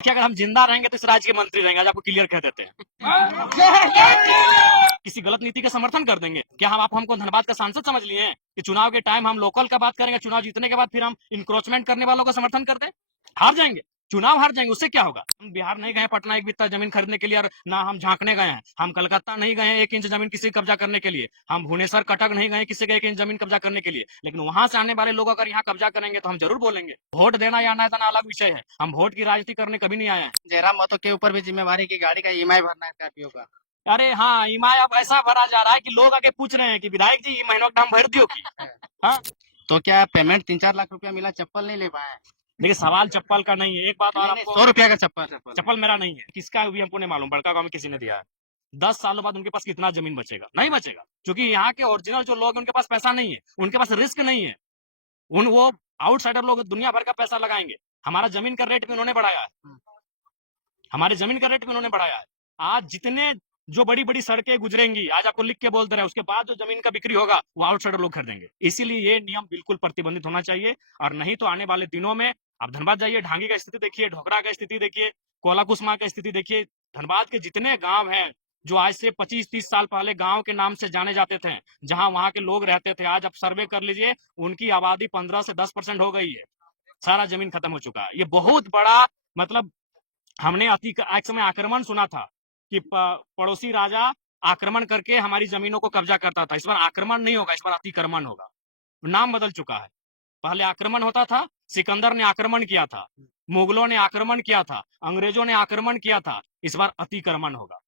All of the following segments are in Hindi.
कि अगर हम जिंदा रहेंगे तो इस राज्य के मंत्री रहेंगे, आज आपको क्लियर कह देते हैं। किसी गलत नीति का समर्थन कर देंगे क्या? हम आप हमको धनबाद का सांसद समझ लिए हैं कि चुनाव के टाइम हम लोकल का बात करेंगे, चुनाव जीतने के बाद फिर हम इंक्रोचमेंट करने वालों का समर्थन कर दें? हार जाएंगे, चुनाव हार जाएंगे, उससे क्या होगा? हम बिहार नहीं गए पटना एक बित्ता जमीन खरीदने के लिए, और ना हम झांकने गए हैं। हम कलकत्ता नहीं गए 1 इंच जमीन किसी कब्जा करने के लिए। हम भुवनेश्वर कटक नहीं गए किसी का 1 इंच जमीन कब्जा करने के लिए। लेकिन वहां से आने वाले लोग अगर यहाँ कब्जा करेंगे तो हम जरूर बोलेंगे। वोट देना या ना देना अलग विषय है, हम वोट की राजनीति करने कभी नहीं आए हैं। जयराम महतो के ऊपर भी जिम्मेवारी की गाड़ी का ईएमआई भरना है स्कॉर्पियो का। अरे हाँ, ईएमआई अब ऐसा भरा जा रहा है कि लोग आके पूछ रहे हैं कि विधायक जी महीनों का दाम भर दियो की। हाँ, तो क्या पेमेंट 3-4 लाख रुपया मिला, चप्पल नहीं ले पाए? देखिए सवाल चप्पल का नहीं है, एक बात और आपको, 100 रुपया का चप्पल। चप्पल मेरा नहीं है, किसका भी हमको नहीं मालूम, बड़का गांव में किसी ने दिया है। 10 सालों बाद उनके पास कितना जमीन बचेगा? नहीं बचेगा, क्योंकि यहाँ के ओरिजिनल जो लोग हैं उनके पास पैसा नहीं है, उनके पास रिस्क नहीं है। वो आउटसाइडर लोग दुनिया भर का पैसा लगाएंगे। हमारा जमीन का रेट भी उन्होंने बढ़ाया है, हमारे जमीन का रेट भी उन्होंने बढ़ाया है। आज जितने जो बड़ी बड़ी सड़कें गुजरेंगी, आज आपको लिख के बोल दे रहे हैं, उसके बाद जो जमीन का बिक्री होगा वो आउटसाइडर लोग खरीदेंगे। इसीलिए ये नियम बिल्कुल प्रतिबंधित होना चाहिए, और नहीं तो आने वाले दिनों में आप धनबाद जाइए, ढांगी का स्थिति देखिए, ढोकरा का स्थिति देखिए, कोलाकुसमा का स्थिति देखिए। धनबाद के जितने गांव हैं जो आज से 25-30 साल पहले गांव के नाम से जाने जाते थे, जहां वहां के लोग रहते थे, आज आप सर्वे कर लीजिए, उनकी आबादी 15 से 10% हो गई है। सारा जमीन खत्म हो चुका है। ये बहुत बड़ा, मतलब हमने एक समय आक्रमण सुना था कि पड़ोसी राजा आक्रमण करके हमारी जमीनों को कब्जा करता था। इस बार आक्रमण नहीं होगा, इस बार अतिक्रमण होगा। नाम बदल चुका है। पहले आक्रमण होता था, सिकंदर ने आक्रमण किया था, मुगलों ने आक्रमण किया था, अंग्रेजों ने आक्रमण किया था। इस बार अतिक्रमण होगा।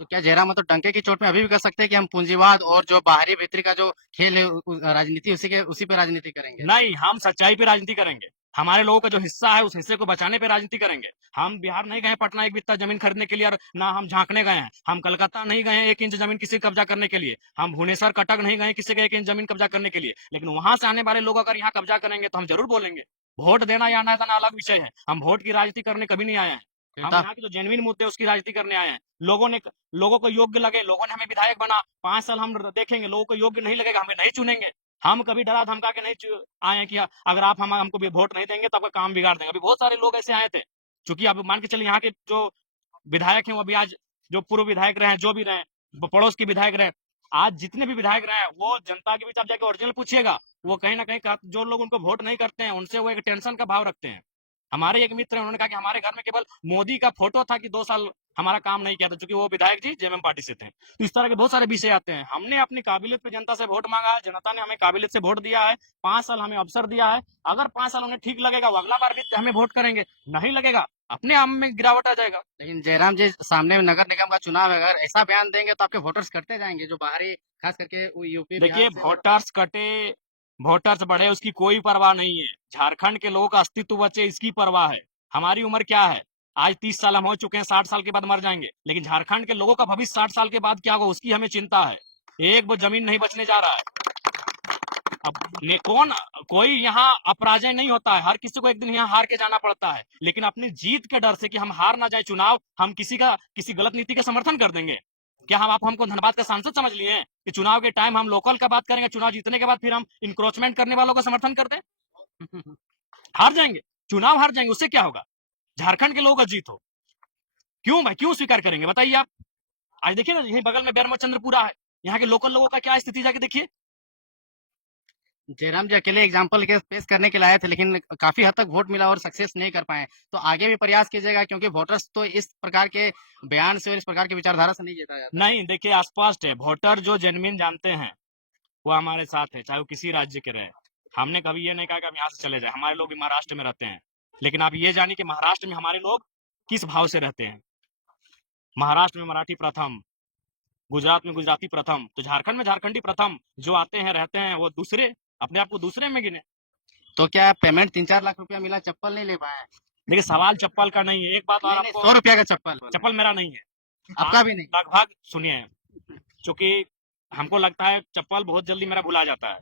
तो क्या जयराम महतो डंके की चोट में अभी भी कह सकते हैं कि हम पूंजीवाद और जो बाहरी भीतरी का जो खेल है, राजनीति उसी पे राजनीति करेंगे? नहीं, हम सच्चाई पे राजनीति करेंगे। हमारे लोगों का जो हिस्सा है उस हिस्से को बचाने पे राजनीति करेंगे। हम बिहार नहीं गए पटना एक बित्ता जमीन खरीदने के लिए, और ना हम झांकने गए हैं। हम कलकत्ता नहीं गए 1 इंच जमीन किसी कब्जा करने के लिए। हम भुवनेश्वर कटक नहीं गए किसी का 1 इंच जमीन कब्जा करने के लिए। लेकिन वहां से आने वाले लोग अगर यहाँ कब्जा करेंगे तो हम जरूर बोलेंगे। वोट देना या ना देना अलग विषय है, हम वोट की राजनीति करने कभी नहीं आए हैं। हम यहाँ के जो जेन्युइन मुद्दे उसकी राजनीति करने आए हैं। लोगों को योग्य लगे, लोगों ने हमें विधायक बना, 5 साल हम देखेंगे, लोगों को योग्य नहीं लगेगा, हमें नहीं चुनेंगे। हम कभी डरा धमका के नहीं आए हैं कि अगर आप हमको भी वोट नहीं देंगे तो आपका काम बिगाड़ देंगे। अभी बहुत सारे लोग ऐसे आए थे, चूंकि आप मान के चलिए यहाँ के जो विधायक हैं वो अभी आज जो पूर्व विधायक रहे, जो भी रहे, पड़ोस के विधायक रहे, आज जितने भी विधायक रहे, वो जनता के बीच आप जाके ओरिजिनल पूछिएगा, वो कहीं ना कहीं जो लोग उनको वोट नहीं करते हैं उनसे वो एक टेंशन का भाव रखते हैं। हमारे एक मित्र हैं, उन्होंने कहा कि हमारे घर में केवल मोदी का फोटो था कि 2 साल हमारा काम नहीं किया था, क्योंकि वो विधायक जी जेएमएम पार्टी से थे। तो इस तरह के बहुत सारे विषय आते हैं। हमने अपनी काबिलियत पे जनता से वोट मांगा है, जनता ने हमें काबिलियत से वोट दिया है, 5 साल हमें अवसर दिया है। अगर 5 साल उन्हें ठीक लगेगा वो अगला बार भी हमें वोट करेंगे, नहीं लगेगा अपने आप में गिरावट आ जाएगा। लेकिन जयराम जी, सामने में नगर निगम का चुनाव है, अगर ऐसा बयान देंगे तो आपके वोटर्स करते जाएंगे, जो बाहरी खास करके यूपी देखिए, बिहार से। वोटर्स कटे वोटर्स बढ़े उसकी कोई परवाह नहीं है। झारखंड के लोगों का अस्तित्व बचे इसकी परवाह है। हमारी उम्र क्या है? आज 30 साल हम हो चुके हैं, 60 साल के बाद मर जाएंगे। लेकिन झारखंड के लोगों का भविष्य 60 साल के बाद क्या होगा उसकी हमें चिंता है। एक वो जमीन नहीं बचने जा रहा है। अब कोई यहाँ अपराजय नहीं होता है, हर किसी को एक दिन यहाँ हार के जाना पड़ता है। लेकिन अपनी जीत के डर से कि हम हार ना जाए चुनाव, हम किसी गलत नीति का समर्थन कर देंगे क्या? हम आप हमको धनबाद का सांसद समझ लिए हैं कि चुनाव के टाइम हम लोकल का बात करेंगे, चुनाव जीतने के बाद फिर हम इंक्रोचमेंट करने वालों का समर्थन कर दें? हार जाएंगे, चुनाव हार जाएंगे, उससे क्या होगा? झारखंड के लोगों का जीत हो, क्यों भाई, क्यों स्वीकार करेंगे बताइए आप? आज देखिए ना, यही बगल में बैरमचंद्रपुरा है, यहाँ के लोकल लोगों का क्या स्थिति जाके देखिए। जयराम जी अकेले एग्जाम्पल के पेश करने के लिए आए थे, लेकिन काफी हद तक वोट मिला और सक्सेस नहीं कर पाए। तो आगे भी प्रयास कीजिएगा, क्योंकि वोटर्स तो इस प्रकार के बयान से और इस प्रकार की विचारधारा से नहीं जीता जाता। नहीं, देखिए स्पष्ट है, वोटर जो जेन्युइन जानते हैं वो हमारे साथ है, चाहे वो किसी राज्य के रहे। हमने कभी ये नहीं कहा कि हम यहाँ से चले जाए। हमारे लोग भी महाराष्ट्र में रहते हैं, लेकिन आप ये जानिए कि महाराष्ट्र में हमारे लोग किस भाव से रहते हैं। महाराष्ट्र में मराठी प्रथम, गुजरात में गुजराती प्रथम, तो झारखंड में झारखंडी प्रथम। जो आते हैं रहते हैं वो दूसरे, अपने आप को दूसरे में गिने। तो क्या पेमेंट 3-4 लाख रुपया मिला, चप्पल नहीं ले पाए? देखिए सवाल चप्पल का नहीं है, एक बात और आपको, 100 रुपया का चप्पल। चप्पल मेरा नहीं है, आपका भी नहीं? लगभग सुनिए, क्योंकि हमको लगता है चप्पल बहुत जल्दी मेरा भुला जाता है।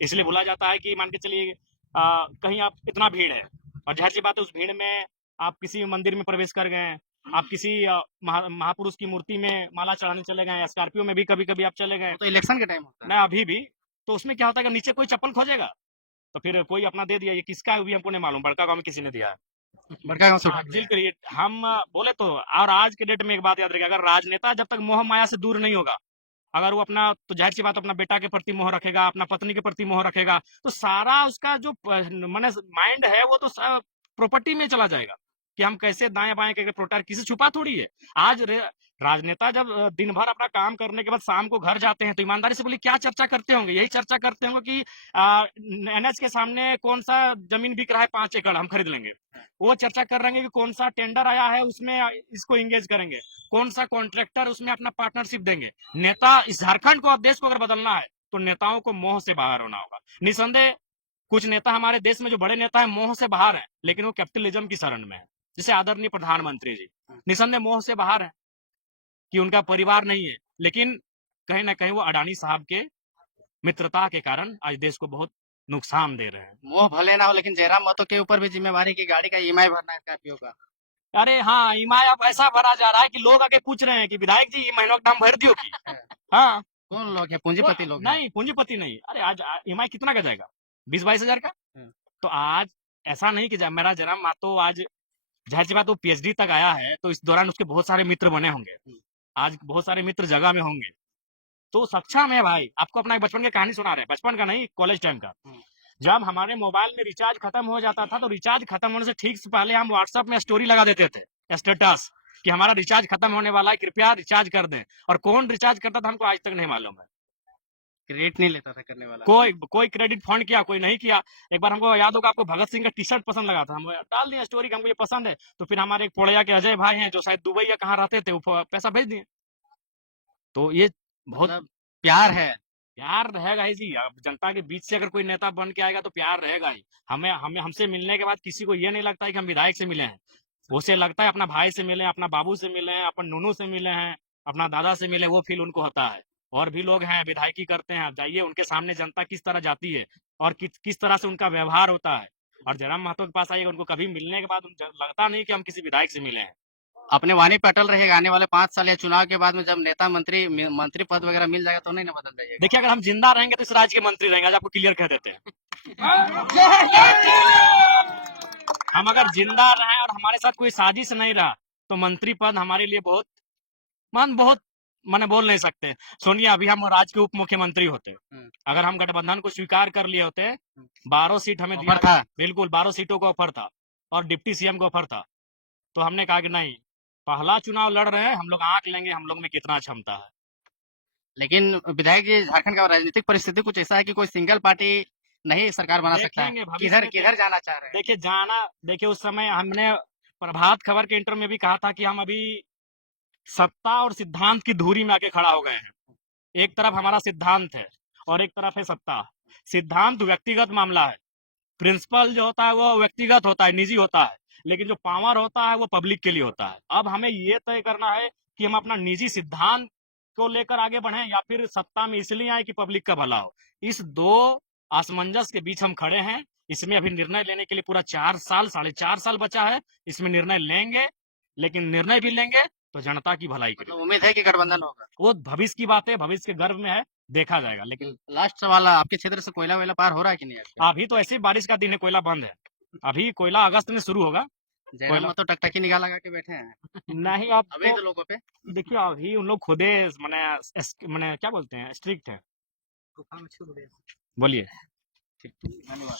इसलिए भुला जाता है कि मान के चलिए कहीं आप इतना भीड़ है, और जाहिर सी बात है उस भीड़ में आप किसी मंदिर में प्रवेश कर गए, आप किसी महापुरुष की मूर्ति में माला चढ़ाने चले गए, स्कॉर्पियो में भी कभी कभी आप चले गए, तो इलेक्शन के टाइम होता है ना अभी भी, तो उसमें क्या होता है कि नीचे कोई चप्पल खोजेगा तो फिर कोई अपना दे दिया, ये किसका है वो भी हमको नहीं मालूम, बड़का गांव में किसी ने दिया है। बड़का गांव से उठा के दिल लिया। क्रिएट हम बोले तो। और आज के डेट में एक बात याद रखिए, अगर राजनेता जब तक मोह माया से दूर नहीं होगा, अगर वो अपना, तो जाहिर सी बात अपना बेटा के प्रति मोह रखेगा, अपना पत्नी के प्रति मोह रखेगा, तो सारा उसका जो माने माइंड है वो तो प्रॉपर्टी में चला जाएगा कि हम कैसे दाएं बाएं करके प्रोटेक्ट, किसी छुपा थोड़ी है। आज राजनेता जब दिन भर अपना काम करने के बाद शाम को घर जाते हैं तो ईमानदारी से बोलिए क्या चर्चा करते होंगे? यही चर्चा करते होंगे कि एनएच के सामने कौन सा जमीन बिक रहा है 5 एकड़, हम खरीद लेंगे। वो चर्चा कर रहे हैं कि कौन सा टेंडर आया है उसमें इसको इंगेज करेंगे, कौन सा कॉन्ट्रैक्टर उसमें अपना पार्टनरशिप देंगे। नेता इस झारखंड को और देश को अगर बदलना है तो नेताओं को मोह से बाहर होना होगा। निसंदेह कुछ नेता हमारे देश में जो बड़े नेता है मोह से बाहर है, लेकिन वो कैपिटलिज्म की शरण में है। जैसे आदरणीय प्रधानमंत्री जी निसंदेह मोह से बाहर है कि उनका परिवार नहीं है, लेकिन कहीं ना कहीं वो अडानी साहब के मित्रता के कारण आज देश को बहुत नुकसान दे रहे हैं। मोह भले ना हो, लेकिन जयराम महतो के ऊपर भी जिम्मेवारी की गाड़ी का ईएमआई भरना है स्कॉर्पियो का। अरे हाँ, ईएमआई अब ऐसा भरा जा रहा है कि लोग आके पूछ रहे हैं कि विधायक जी महीनों का दाम भर दियो की। हाँ, कौन लोग है? पूंजीपति लोग हैं। नहीं पूंजीपति नहीं। अरे आज ईएमआई कितना का जाएगा? 20-22 हजार का। हम्म। तो आज ऐसा नहीं कि मेरा जयराम महतो आज जाहिर सी बात वो पीएचडी तक आया है, तो इस दौरान उसके बहुत सारे मित्र बने होंगे, आज बहुत सारे मित्र जगह में होंगे, तो सक्षम है भाई। आपको अपना एक बचपन की कहानी सुना रहे हैं, बचपन का नहीं, कॉलेज टाइम का। जब हमारे मोबाइल में रिचार्ज खत्म हो जाता था तो रिचार्ज खत्म होने से ठीक से पहले हम व्हाट्सएप में स्टोरी लगा देते थे, स्टेटस, कि हमारा रिचार्ज खत्म होने वाला है, कृपया रिचार्ज कर दें। और कौन रिचार्ज करता था हमको आज तक नहीं मालूम है। क्रेडिट नहीं लेता था करने वाला। कोई क्रेडिट फंड किया, कोई नहीं किया। एक बार हमको याद होगा, आपको भगत सिंह का टी शर्ट पसंद लगा था, हम डाल दिए स्टोरी कि हमको ये पसंद है। तो फिर हमारे एक पोड़ैया के अजय भाई हैं जो शायद दुबई या कहाँ रहते थे, वो पैसा भेज दिए। तो ये बहुत मतलब प्यार है। प्यार रहेगा ही जी। अब जनता के बीच से अगर कोई नेता बन के आएगा तो प्यार रहेगा ही। हमें हमें हमसे मिलने के बाद किसी को ये नहीं लगता है कि हम विधायक से मिले हैं, उसे लगता है अपना भाई से मिले, अपना बाबू से मिले हैं, अपन नूनू से मिले हैं, अपना दादा से मिले, वो फील उनको होता है। और भी लोग हैं विधायकी करते हैं, आप जाइए उनके सामने जनता किस तरह जाती है और किस तरह से उनका व्यवहार होता है। और जयराम महतो के पास आइए, उनको कभी मिलने के बाद लगता नहीं कि हम किसी विधायक से मिले हैं। अपने वाणी पे अटल रहेगा। आने वाले 5 साल या चुनाव के बाद में जब नेता मंत्री पद वगैरह मिल जाएगा तो नहीं ना बदल जाइएगा? देखिए, अगर हम जिंदा रहेंगे तो इस राज्य के मंत्री रहेंगे, आज आपको क्लियर कह देते हैं। हम अगर जिंदा रहे और हमारे साथ कोई साजिश नहीं रहा तो मंत्री पद हमारे लिए बहुत माने बोल नहीं सकते। सोनिया, अभी हम राज्य के उप मुख्यमंत्री होते, अगर हम गठबंधन को स्वीकार कर लिए होते, 12 सीट हमें दिया था। बिल्कुल 12 सीटों का ऑफर था और डिप्टी सीएम का ऑफर था, तो हमने कहा कि नहीं, पहला चुनाव लड़ रहे हैं हम लोग, आंक लेंगे हम लोग में कितना क्षमता है। लेकिन विधायक जी, झारखंड का राजनीतिक परिस्थिति कुछ ऐसा है कि कोई सिंगल पार्टी नहीं सरकार बना सकता है। किधर जाना चाह रहे हैं? देखिए उस समय हमने प्रभात खबर के इंटरव्यू में भी कहा था कि हम अभी सत्ता और सिद्धांत की धुरी में आके खड़ा हो गए हैं। एक तरफ हमारा सिद्धांत है और एक तरफ है सत्ता। सिद्धांत व्यक्तिगत मामला है, प्रिंसिपल जो होता है वो व्यक्तिगत होता है, निजी होता है, लेकिन जो पावर होता है वो पब्लिक के लिए होता है। अब हमें ये तय करना है कि हम अपना निजी सिद्धांत को लेकर आगे बढ़े या फिर सत्ता में इसलिए आए कि पब्लिक का भला हो। इस दो असमंजस के बीच हम खड़े हैं। इसमें अभी निर्णय लेने के लिए पूरा 4 साल 4.5 साल बचा है। इसमें निर्णय लेंगे, लेकिन निर्णय भी लेंगे तो जनता की भलाई के लिए। उम्मीद है कि गठबंधन होगा। वो भविष्य की बात है, भविष्य के गर्भ में है, देखा जाएगा। लेकिन लास्ट सवाल, आपके क्षेत्र से कोयला वेला पार हो रहा है कि नहीं आपके? अभी तो ऐसी बारिश का दिन है, कोयला बंद है। अभी कोयला अगस्त में शुरू होगा। जयराम तो टकटकी निगाह लगा के बैठे हैं। नहीं, अब अवैध लोगों पे देखिए अभी उन लोग खुदे मैंने क्या बोलते हैं, स्ट्रिक्ट है। बोलिए। धन्यवाद।